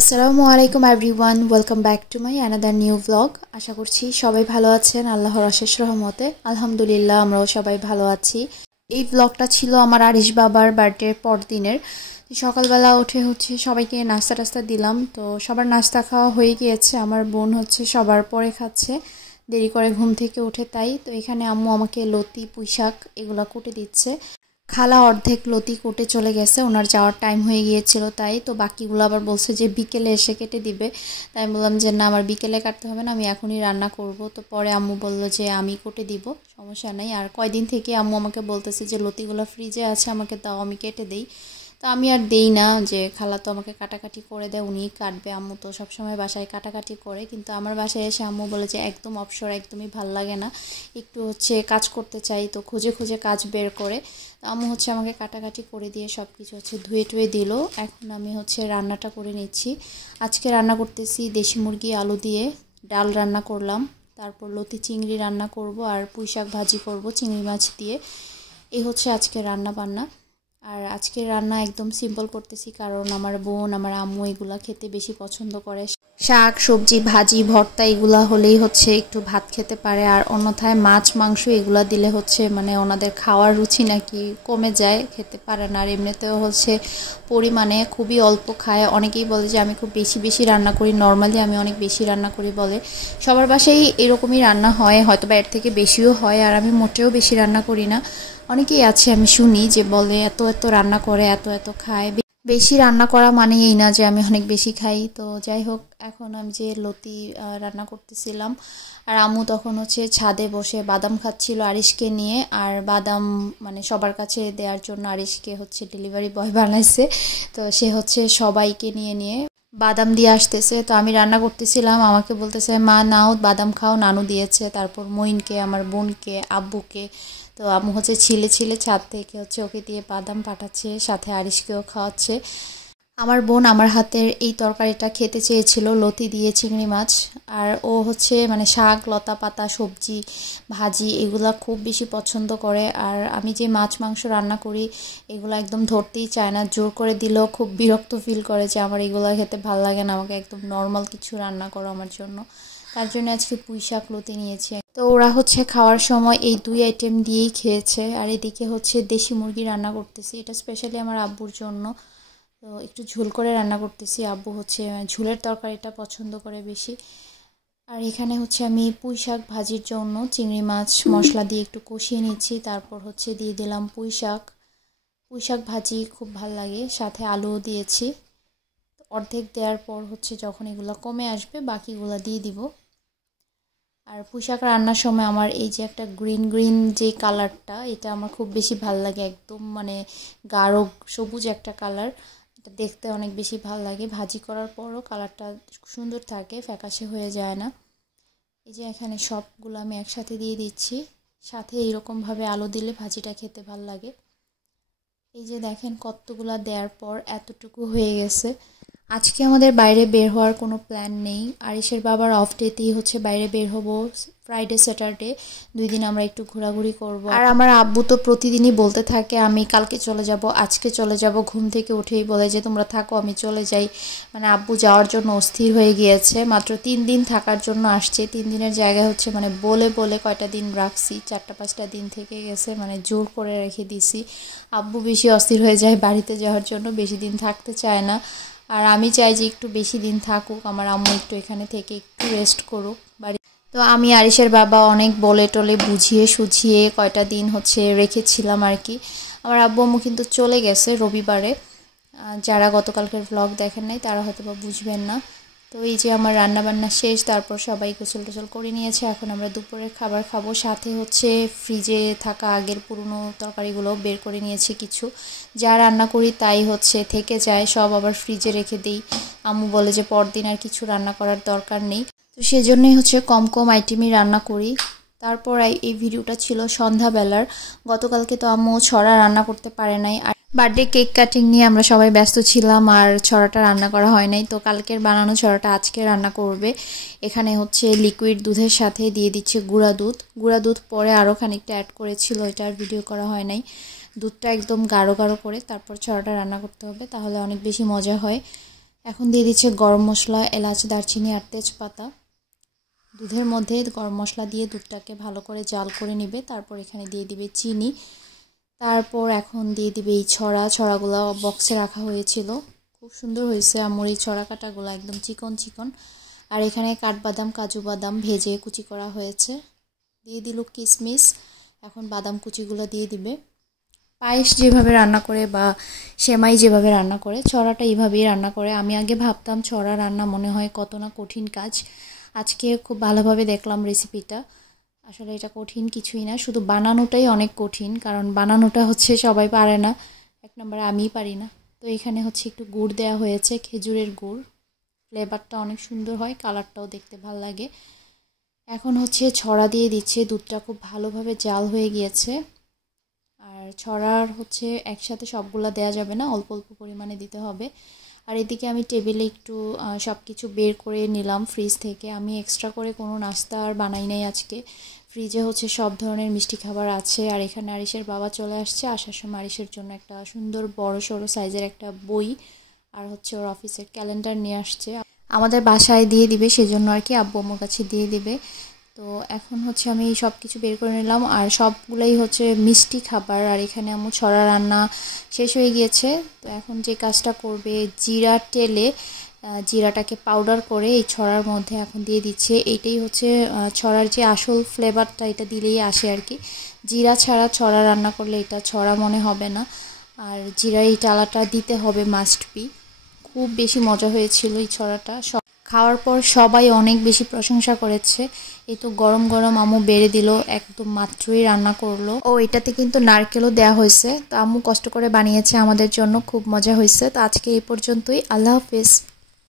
আসসালামু আলাইকুম everyone, welcome back to my another new blog. আশা করছি সবাই ভালো আছেন আল্লাহর অশেষ রহমতে। আলহামদুলিল্লাহ, আমরাও সবাই ভালো আছি। এই ব্লগটা ছিল আমার আরিশ বাবার বার্থডের পর দিনের। সকালবেলা উঠে সবাইকে নাস্তা টাস্তা দিলাম। তো সবার নাস্তা খাওয়া হয়ে গিয়েছে, আমার বোন সবার পরে খাচ্ছে, দেরি করে ঘুম থেকে উঠে। তাই তো এখানে আম্মু আমাকে লতি পুঁইশাক এগুলা কুটে দিচ্ছে। খালা অর্ধেক লতি কুটে চলে গেছে, ওনার যাওয়ার টাইম হয়ে গিয়েছিল। তাই তো বাকিগুলো আবার বলছে যে বিকেলে এসে কেটে দিবে। তাই আমি বললাম যে না, আমার বিকেলে কাটতে হবে না, আমি এখনই রান্না করব। তো পরে আম্মু বলল যে আমি কুটে দিব, সমস্যা নেই। আর কয়দিন থেকে আম্মু আমাকে বলতেছে যে লতিগুলো ফ্রিজে আছে, আমাকে দাও, আমি কেটে দেই। তো আমি আর দেই না, যে খালা তো আমাকে কাটাকাটি করে দেয়, উনিই কাটবে। আম্মু তো সবসময় বাসায় কাটাকাটি করে, কিন্তু আমার বাসায় এসে আম্মু বলে যে একদম অবসর, একদমই ভাল লাগে না, একটু কাজ করতে চাই। তো খুঁজে খুঁজে কাজ বের করে আম্মু আমাকে কাটাকাটি করে দিয়ে সব কিছু ধুয়ে টুয়ে দিল। এখন আমি রান্নাটা করে নিচ্ছি। আজকে রান্না করতেছি দেশি মুরগি আলু দিয়ে, ডাল রান্না করলাম, তারপর লতি চিংড়ি রান্না করব, আর পুঁইশাক ভাজি করব চিংড়ি মাছ দিয়ে। এই আজকে রান্না বান্না। আর আজকে রান্না একদম সিম্পল করতেছি, কারণ আমার বোন আমার আম্মু এগুলা খেতে বেশি পছন্দ করে। শাক সবজি ভাজি ভর্তা এগুলা হলেই একটু ভাত খেতে পারে, আর অন্যথায় মাছ মাংস এগুলা দিলে মানে ওনাদের খাওয়ার রুচি নাকি কমে যায়, খেতে পারে না। আর এমনিতেও পরিমাণে খুবই অল্প খায়। অনেকেই বলে যে আমি খুব বেশি বেশি রান্না করি, নর্মালি আমি অনেক বেশি রান্না করি বলে। সবার বাসায় এরকমই রান্না হয়, হয়তো বা এর থেকে বেশিও হয়, আর আমি মোটেও বেশি রান্না করি না। অনেকেই আছে আমি শুনি যে বলে এত এত রান্না করে, এত এত খায়। বেশি রান্না করা মানে এই না যে আমি অনেক বেশি খাই। তো যাই হোক, এখন আমি যে লতি রান্না করতেছিলাম, আর আম্মু তখন ছাদে বসে বাদাম খাচ্ছিল আরিশকে নিয়ে। আর বাদাম সবার কাছে দেওয়ার জন্য আরিশকে ডেলিভারি বয় বানাইছে। তো সে সবাইকে নিয়ে নিয়ে বাদাম দিয়ে আসতেছে। তো আমি রান্না করতেছিলাম, আমাকে বলতেছে মা নাও বাদাম খাও, নানু দিয়েছে। তারপর মইনকে, আমার বোনকে, আব্বুকে। তো আম্মু ছিলে ছিলে ছাদ থেকে ওকে দিয়ে বাদাম পাঠাচ্ছে, সাথে আরিশকেও খাওয়াচ্ছে। আমার বোন আমার হাতের এই তরকারিটা খেতে চেয়েছিল, লতি দিয়ে চিংড়ি মাছ। আর ও শাক লতা পাতা সবজি ভাজি এগুলা খুব বেশি পছন্দ করে। আর আমি যে মাছ মাংস রান্না করি এগুলো একদম ধরতেই চায় না, জোর করে দিলেও খুব বিরক্ত ফিল করে যে আমার এগুলো খেতে ভাল লাগে না, আমাকে একদম নর্মাল কিছু রান্না করো আমার জন্য। তার জন্য আজকে পুঁই শাক লতি নিয়েছি। তো ওরা খাওয়ার সময় এই দুই আইটেম দিয়েই খেয়েছে। আর এদিকে দেশি মুরগি রান্না করতেছি, এটা স্পেশালি আমার আব্বুর জন্য। তো একটু ঝোল করে রান্না করতেছি, আব্বু ঝোলের তরকারিটা পছন্দ করে বেশি। আর এখানে আমি পুঁই শাক ভাজির জন্য চিংড়ি মাছ মশলা দিয়ে একটু কষিয়ে নিচ্ছি। তারপর দিয়ে দিলাম পুঁই শাক ভাজি খুব ভাল লাগে, সাথে আলুও দিয়েছি। অর্ধেক দেওয়ার পর যখন এগুলো কমে আসবে বাকিগুলো দিয়ে দিব। আর পুঁই শাক রান্নার সময় আমার এই যে একটা গ্রিন গ্রিন যে কালারটা, এটা আমার খুব বেশি ভাল লাগে, একদম গাঢ় সবুজ একটা কালার। এটা দেখতে অনেক বেশি ভাল লাগে, ভাজি করার পরও কালারটা সুন্দর থাকে, ফ্যাকাশে হয়ে যায় না। এই যে এখানে সবগুলো আমি একসাথে দিয়ে দিচ্ছি, সাথে এইরকমভাবে আলু দিলে ভাজিটা খেতে ভাল লাগে। এই যে দেখেন কতগুলা দেওয়ার পর এতটুকু হয়ে গেছে। আজকে আমাদের বাইরে বের হওয়ার কোনো প্ল্যান নেই, আরিশের বাবার অফ ডেতেই বাইরে বের হব, ফ্রাইডে স্যাটারডে 2 দিন আমরা একটু ঘোরাঘুরি করব। আর আমার আব্বু তো প্রতিদিনই বলতে থাকে আমি কালকে চলে যাব, আজকে চলে যাব, ঘুম থেকে উঠেই বলে যে তোমরা থাকো আমি চলে যাই। আব্বু যাওয়ার জন্য অস্থির হয়ে গিয়েছে, মাত্র 3 দিন থাকার জন্য আসছে। 3 দিনের জায়গায় বলে বলে কয়টা দিন রাখছি, 4-5টা দিন থেকে গেছে, জোর করে রেখে দিছি। আব্বু বেশি অস্থির হয়ে যায় বাড়িতে যাওয়ার জন্য, বেশি দিন থাকতে চায় না। আর আমি চাই যে একটু বেশি দিন থাকুক, আমার আম্মু একটু এখানে থেকে একটু রেস্ট করুক বাড়ি। তো আমি আরিশের বাবা অনেক বলে টলে বুঝিয়ে সুঝিয়ে কয়টা দিন রেখেছিলাম আর কি। আমার আব্বু আম্মু কিন্তু চলে গেছে রবিবারে। যারা গতকালকের ব্লগ দেখেন নাই তারা হয়তো বা বুঝবেন না। তো এই যে আমার রান্নাবান্না শেষ, তারপর সবাই গোসল টোসল করে নিয়েছে, এখন আমরা দুপুরের খাবার খাবো। সাথে ফ্রিজে থাকা আগের পুরনো তরকারিগুলো বের করে নিয়েছি কিছু, যা রান্না করি তাই থেকে যায়, সব আবার ফ্রিজে রেখে দিই। আম্মু বলে যে পরদিন আর কিছু রান্না করার দরকার নেই, তো সেজন্যই কম কম আইটেমই রান্না করি। তারপর এই ভিডিওটা ছিল সন্ধ্যাবেলার। গতকালকে তো আম্মু ছড়া রান্না করতে পারে নাই, আর বার্থডে কেক কাটিং নিয়ে আমরা সবাই ব্যস্ত ছিলাম, আর ছড়াটা রান্না করা হয় নাই। তো কালকের বানানো ছড়াটা আজকে রান্না করবে। এখানে লিকুইড দুধের সাথে দিয়ে দিচ্ছে গুঁড়া দুধ পরে আরও খানিকটা অ্যাড করেছিল, এটা আর ভিডিও করা হয় নাই। দুধটা একদম গাঢ় গাঢ় করে তারপর ছড়াটা রান্না করতে হবে, তাহলে অনেক বেশি মজা হয়। এখন দিয়ে দিচ্ছে গরম মশলা, এলাচ, দারচিনি আর তেজপাতা। দুধের মধ্যে গরম মশলা দিয়ে দুধটাকে ভালো করে জাল করে নেবে। তারপর এখানে দিয়ে দিবে চিনি। তারপর এখন দিয়ে দিবে এই ছড়াগুলো বক্সে রাখা হয়েছিল। খুব সুন্দর হয়েছে আমার এই ছড়া কাটাগুলো, একদম চিকন চিকন। আর এখানে কাঠবাদাম, কাজু বাদাম ভেজে কুচি করা হয়েছে। দিয়ে দিল কিশমিশ। এখন বাদাম কুচিগুলো দিয়ে দিবে। পায়েস যেভাবে রান্না করে বা সেমাই যেভাবে রান্না করে, ছড়াটা এইভাবেই রান্না করে। আমি আগে ভাবতাম ছড়া রান্না মনে হয় কত না কঠিন কাজ। আজকে খুব ভালোভাবে দেখলাম রেসিপিটা। আসলে এটা কঠিন কিছুই না, শুধু বানানোটাই অনেক কঠিন। কারণ বানানোটা হচ্ছে সবাই পারে না, এক নম্বরে আমিই পারি না। তো এখানে হচ্ছে একটু গুড় দেওয়া হয়েছে, খেজুরের গুড়। ফ্লেভারটা অনেক সুন্দর হয়, কালারটাও দেখতে ভালো লাগে। এখন হচ্ছে ছড়া দিয়ে দিচ্ছে। দুধটা খুব ভালোভাবে জাল হয়ে গিয়েছে। আর ছড়ার হচ্ছে একসাথে সবগুলা দেয়া যাবে না, অল্প অল্প পরিমাণে দিতে হবে। আর এদিকে আমি টেবিলে একটু সব কিছু বের করে নিলাম ফ্রিজ থেকে। আমি এক্সট্রা করে কোনো নাস্তা আর বানাই নাই আজকে। ফ্রিজে হচ্ছে সব ধরনের মিষ্টি খাবার আছে। আর এখানে আরিশের বাবা চলে আসছে। আসার সময় আরিশের জন্য একটা সুন্দর বড় সড়ো সাইজের একটা বই আর হচ্ছে ওর অফিসের ক্যালেন্ডার নিয়ে আসছে। আমাদের বাসায় দিয়ে দিবে, সেজন্য আর কি আব্বু আম্মুর কাছে দিয়ে দিবে। তো এখন হচ্ছে আমি সব কিছু বের করে নিলাম। আর সবগুলোই হচ্ছে মিষ্টি খাবার। আর এখানে আম্মু ছড়া রান্না শেষ হয়ে গিয়েছে। তো এখন যে কাজটা করবে, জিরা টেলে জিরাটাকে পাউডার করে এই ছড়ার মধ্যে এখন দিয়ে দিচ্ছে। এইটাই হচ্ছে ছড়ার যে আসল ফ্লেভারটা, এটা দিলেই আসে আর কি। জিরা ছাড়া ছড়া রান্না করলে এটা ছড়া মনে হবে না। আর জিরা এই টালাটা দিতে হবে, মাস্ট বি। খুব বেশি মজা হয়েছিল এই ছড়াটা। খাওয়ার পর সবাই অনেক বেশি প্রশংসা করেছে। এই তো গরম গরম আম্মু বেড়ে দিল, একদম মাত্রই রান্না করলো। ও এটাতে কিন্তু নারকেলও দেওয়া হয়েছে। তো আম্মু কষ্ট করে বানিয়েছে আমাদের জন্য, খুব মজা হয়েছে। তো আজকে এই পর্যন্তই। আল্লাহ হাফেজ।